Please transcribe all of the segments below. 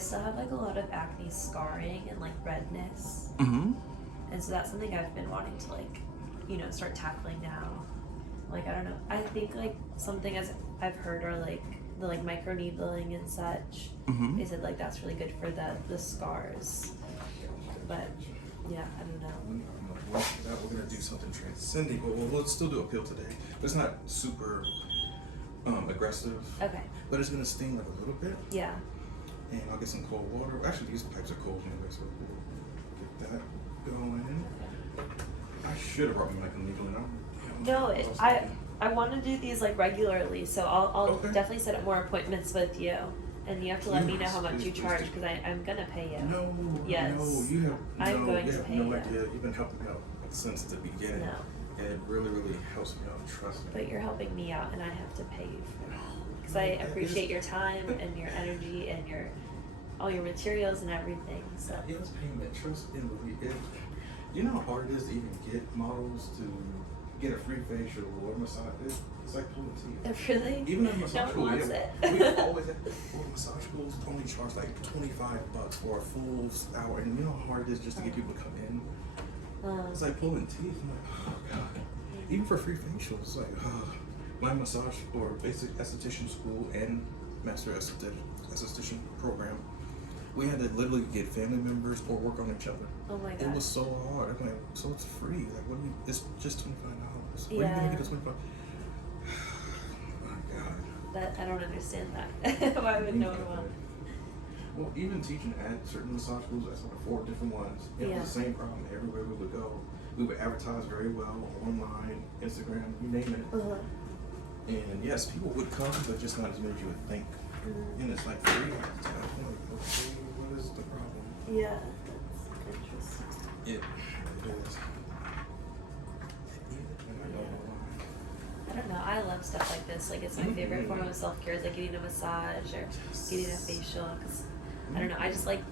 still have like a lot of acne scarring and like redness. Mm-hmm. And so that's something I've been wanting to like, you know, start tackling now. Like, I don't know. I think like something as I've heard are like the like micro needling and such. Mm-hmm. They said like that's really good for the scars. But yeah, I don't know. We're gonna do something transcending. We'll still do a peel today. But it's not super aggressive. Okay. But it's gonna sting like a little bit. Yeah. And I'll get some cold water. Actually, these pipes are cold anyway, so we'll get that going. I should have brought my micro needling. No, I want to do these like regularly, so I'll Okay. definitely set up more appointments with you, and you have to let me know how much you please charge do. because I'm gonna pay you. No, Yes. no, you have I'm going you to have pay no you. idea. You've been helping me out since the beginning. No. And it really, really helps me out, trust me. But you're helping me out, and I have to pay you for it because I appreciate your time and your energy and all your materials and everything. So. It's payment, trust me. You know how hard it is to even get models to get a free facial or massage? It's like pulling teeth. Really? Even at massage No one school, wants we it. always have, massage schools only charge like $25 for a full hour, and you know how hard it is just to get people to come in. It's like pulling teeth. I'm like, oh god. Even for free facials, it's like, my massage or basic esthetician school and master esthetician program, we had to literally get family members or work on each other. Oh my god. It was so hard. I'm like, so it's free. Like, what do you? It's just $25. Where are you gonna get the $25? My god. That I don't understand that. Why would no one want? Well, even teaching at certain massage schools, that's like 4 different ones. It was the same problem everywhere we would go. We would advertise very well online, Instagram, you name it. And yes, people would come, but just not as many as you would think. And it's like free. I'm like, okay, what is the problem? Yeah, that's interesting. It is. I don't know. I love stuff like this. Like, it's my favorite form of self-care. Is like getting a massage or getting a facial. Cause I don't know. I just like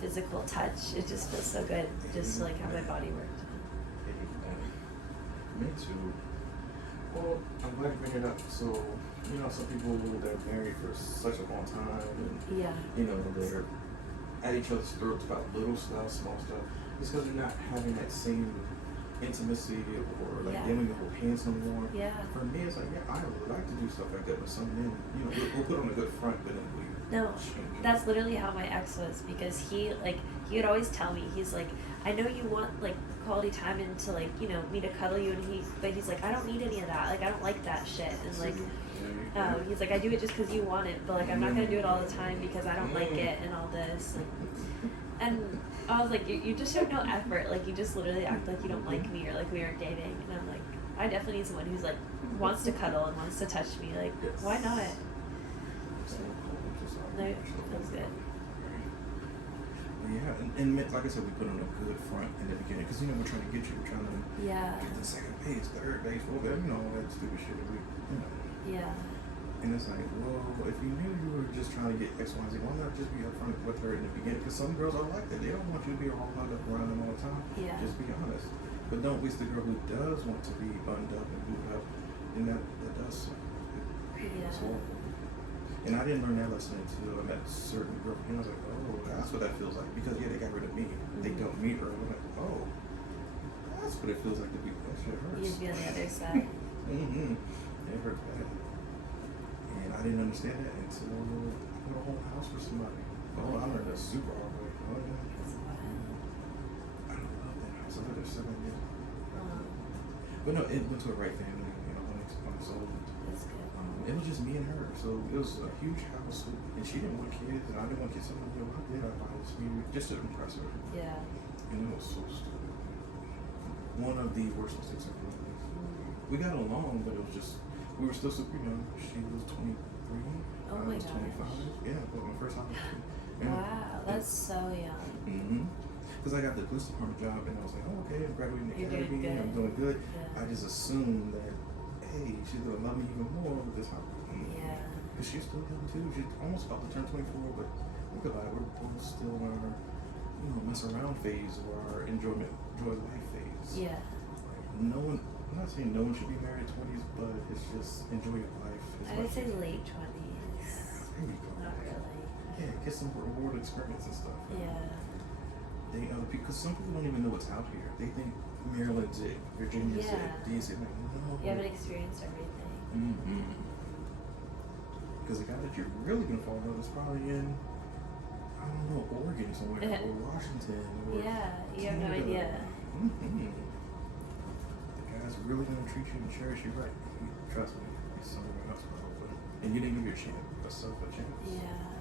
physical touch. It just feels so good. Just to, like how my body works. Me too. Well, I'm glad you bring it up. So, you know, some people they're married for such a long time, and you know they're at each other's throats about little stuff, small stuff. It's because they're not having that same intimacy or like dealing with their hands no more. For me, it's like, I would like to do stuff like that with some men. You know, we'll put on a good front, but then we change. That's literally how my ex was, because he would always tell me, he's like, I know you want like quality time and to like, you know, me to cuddle you, and but he's like, I don't need any of that. Like, I don't like that shit. And like, he's like, I do it just because you want it, but like, I'm not gonna do it all the time because I don't like it and all this. Like, and I was like, you just showed no effort. Like, you just literally act like you don't like me or like we aren't dating. And I'm like, I definitely need someone who's like wants to cuddle and wants to touch me. Like, why not? No, that's good. Yeah, and like I said, we put on a good front in the beginning because, you know, we're trying to get you, we're trying to get the second base, third base, fourth base, you know, all that stupid shit. And it's like, well, if you knew you were just trying to get X, Y, Z, why not just be upfront with her in the beginning? Because some girls are like that. They don't want you to be all hugged up around them all the time. Just be honest. But don't waste the girl who does want to be buttoned up and moved up. And that does suck. It's horrible. And I didn't learn that lesson until I met certain girl. And I was like, oh, that's what that feels like. Because, they got rid of me. They don't meet her. I'm like, oh, that's what it feels like to be. That shit hurts. You'd be on the other side. It hurts bad. And I didn't understand that until I put a whole house for somebody. Oh, I learned that super hard way. Oh, yeah. I love that house. I lived there 7 years. But no, it went to a right family, you know, when I sold it. That's good. It was just me and her. So it was a huge house. And she didn't want kids, and I didn't want kids. So I did. I bought this music just to impress her. And it was so stupid. One of the worst mistakes I've ever made. We got along, but it was just, we were still super young. She was 23. Oh I was 25. Yeah, but my first time was 2. Wow, that's so young. Because I got the police department job, and I was like, oh, okay, I'm graduating the academy, I'm doing good. I just assumed that, hey, she's going to love me even more with this house. Because she's still young, too. She's almost about to turn 24, but think about it, we're both still in our, you know, mess around phase or our enjoy life phase. No one, I'm not saying no one should be married 20s, but it's just enjoy your life. I would say late 20s. There you go. Not really. Yeah, get some reward experience and stuff. Yeah. They other people, because some people don't even know what's out here. They think Maryland's it, Virginia's it, DC. Like, no. You haven't experienced everything. Mm-hmm. Because the guy that you're really gonna fall in love is probably in, I don't know, Oregon somewhere or Washington. Or yeah, you have no idea. Mm-hmm. The guy's really gonna treat you and cherish you right. Trust me, he's somewhere else probably. And you didn't give yourself a chance. Yeah.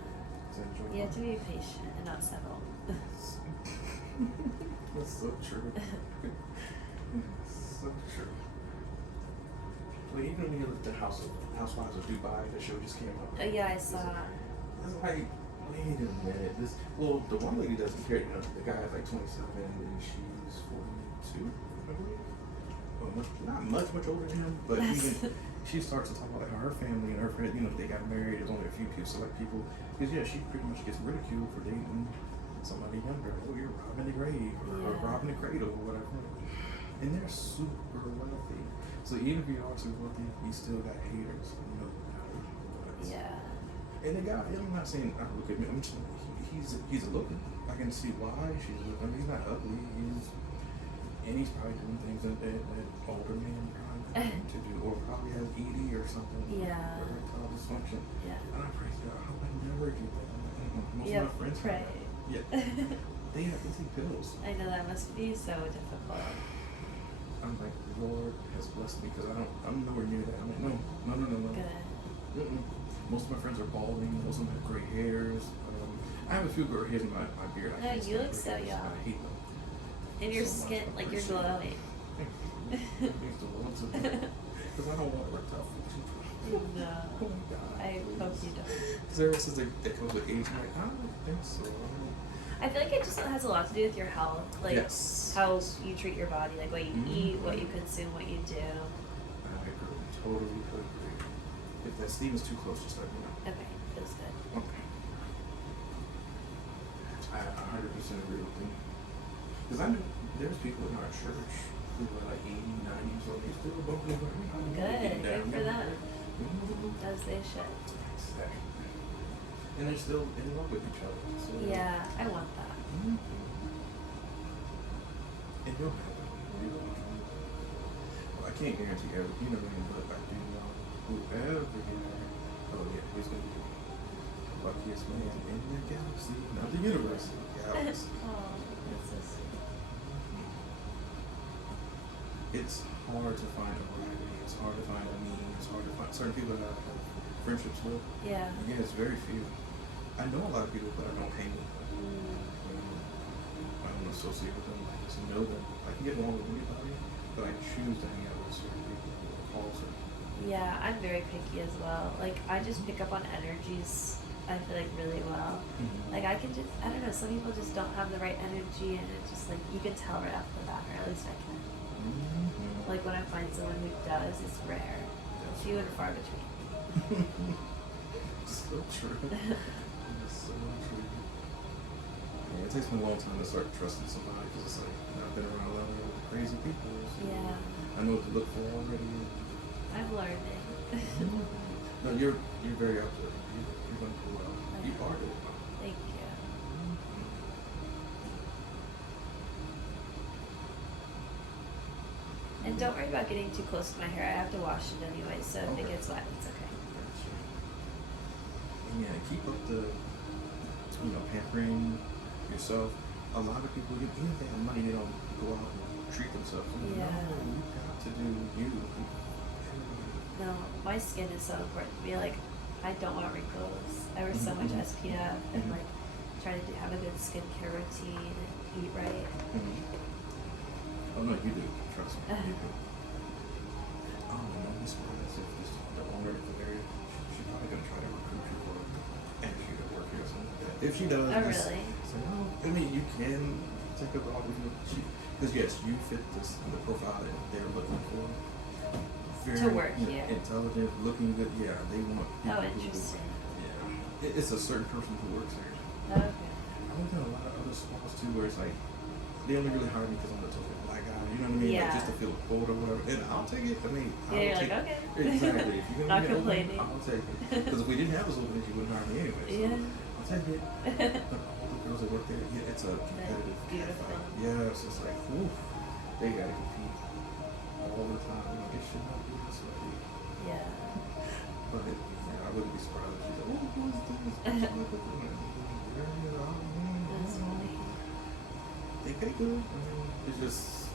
You have to be patient and not settle. That's so true. So true. Well, even when you look at the Housewives of Dubai, the show just came out. Yeah, I saw. It's like, wait a minute. The one lady doesn't care. You know, the guy's like 27 and she's 42, I believe. Well, not much older than him, but even she starts to talk about like her family and her friends. You know, they got married. There's only a few select people. Because yeah, she pretty much gets ridiculed for dating somebody younger. Oh, you're robbing the grave or robbing the cradle or whatever. And they're super wealthy. So even if you are super wealthy, you still got haters. No matter what. Yeah. And the guy, I'm not saying, look at me. I'm just, he's a looking. I can see why she's looking. He's not ugly. He's probably doing things that older men probably to do, or probably has ED or something. Yeah. Or erectile dysfunction. Yeah. And I praise God. I hope I never get that. Most of my friends have that. Yeah. They take pills. I know that must be so difficult. I'm like, Lord has blessed me because I'm nowhere near that. I'm like, no. Good. Most of my friends are balding. Most of them have gray hairs. I have a few gray hairs in my beard. No, you look so young. I hate them. And your skin, like you're glowing. Thanks to Lord, because I don't want to erectile function. No. Oh my God. I hope you don't. Because ever since they come with age, I'm like, I don't think so. I feel like it just has a lot to do with your health, like how you treat your body, like what you eat, what you consume, what you do. I agree. Totally agree. If that steam is too close, just let me know. Okay, feels good. Okay. I 100% agree with you. Because I know there's people in our church who are like 80, 90, so they still bumping over. Good for them. As they should. Exactly. And they're still in love with each other. So yeah, I want that. And you'll have it. Well, I can't guarantee everything. You never know, but I do know whoever you marry, oh yeah, he's going to be the luckiest man in the galaxy. Not the universe, the galaxy. Oh, that's so sweet. It's hard to find a variety. It's hard to find a meaning. It's hard to find certain people that I have friendships with. Yeah. Again, it's very few. I know a lot of people, but I don't hang with them. I don't associate with them. I just know them. I can get along with anybody, but I choose to hang out with certain people who are closer. Yeah, I'm very picky as well. Like, I just pick up on energies, I feel like, really well. Like, I can just, I don't know, some people just don't have the right energy, and it's just like, you can tell right off the bat, or at least I can. Like, when I find someone who does, it's rare. Few and far between. So true. That's so true. Yeah, it takes me a long time to start trusting somebody because it's like I've been around a lot of crazy people. So Yeah. I know what to look for already. I'm learning. No, you're very up there. You're going to do well. You are doing well. Thank you. And don't worry about getting too close to my hair. I have to wash it anyway, so if it gets wet, it's okay. Gotcha. And yeah, keep up the, pampering yourself. A lot of people, even if they have money, they don't go out and treat themselves. Yeah. No, you got to do you. No, my skin is so important to me. Like, I don't want wrinkles. I wear so much SPF and like try to have a good skincare routine and eat right. Oh no, you do. Trust me. You do. Oh no, Miss Morris, if this the owner of the area, she's probably gonna try to recruit you for entry to work here or something like that. If she does, Oh, really? So, I mean, you can take a dog with you. Because yes, you fit the profile that they're looking for. Very, To work here. Intelligent, looking good. Yeah, they want people Oh, interesting. Yeah, it's a certain person who works there. Okay. I looked at a lot of other spots too, where it's like they only really hire me because I'm the token black guy. You know what I mean? Yeah. Like just to feel cold or whatever. And I'll take it. I mean, Yeah, I'll you're take like, okay. Exactly. If you're Not gonna be an opening, complaining. I'll take it. Because if we didn't have those openings, you wouldn't hire me anyway. So Yeah. I'll take it. But all the girls that work there, yeah, it's a competitive beautiful. fight. Yeah, it's just like, oof, they gotta compete all the time. You know, they should not do this with you. Yeah. But I wouldn't be surprised if she's like, oh, what's this? That's funny. They pay good. I mean, it's just,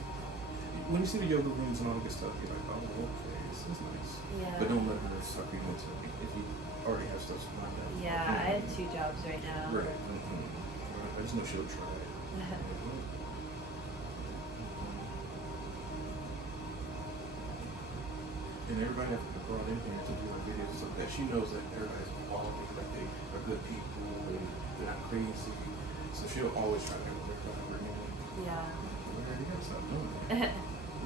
when you see the yoga rooms and all the good stuff, you're like, oh, okay, this is nice. Yeah. But don't let her suck you into it if you already have stuff lined up. Yeah, I have 2 jobs right now. Right. I just know she'll try it. And everybody has brought in here to do our videos so that she knows that everybody's quality, like they are good people and they're not crazy. So she'll always try to have everybody bring in. Yeah. You gotta stop doing that.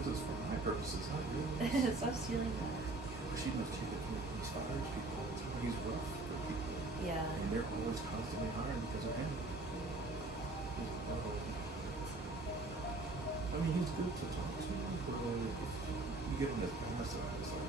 This is for my purposes, not yours. Stop stealing that. But she knows he inspires people all the time. He's rough for people. Yeah. And they're always constantly hiring because of him. I mean, he's good to talk to, but if you get on his bad side, it's like,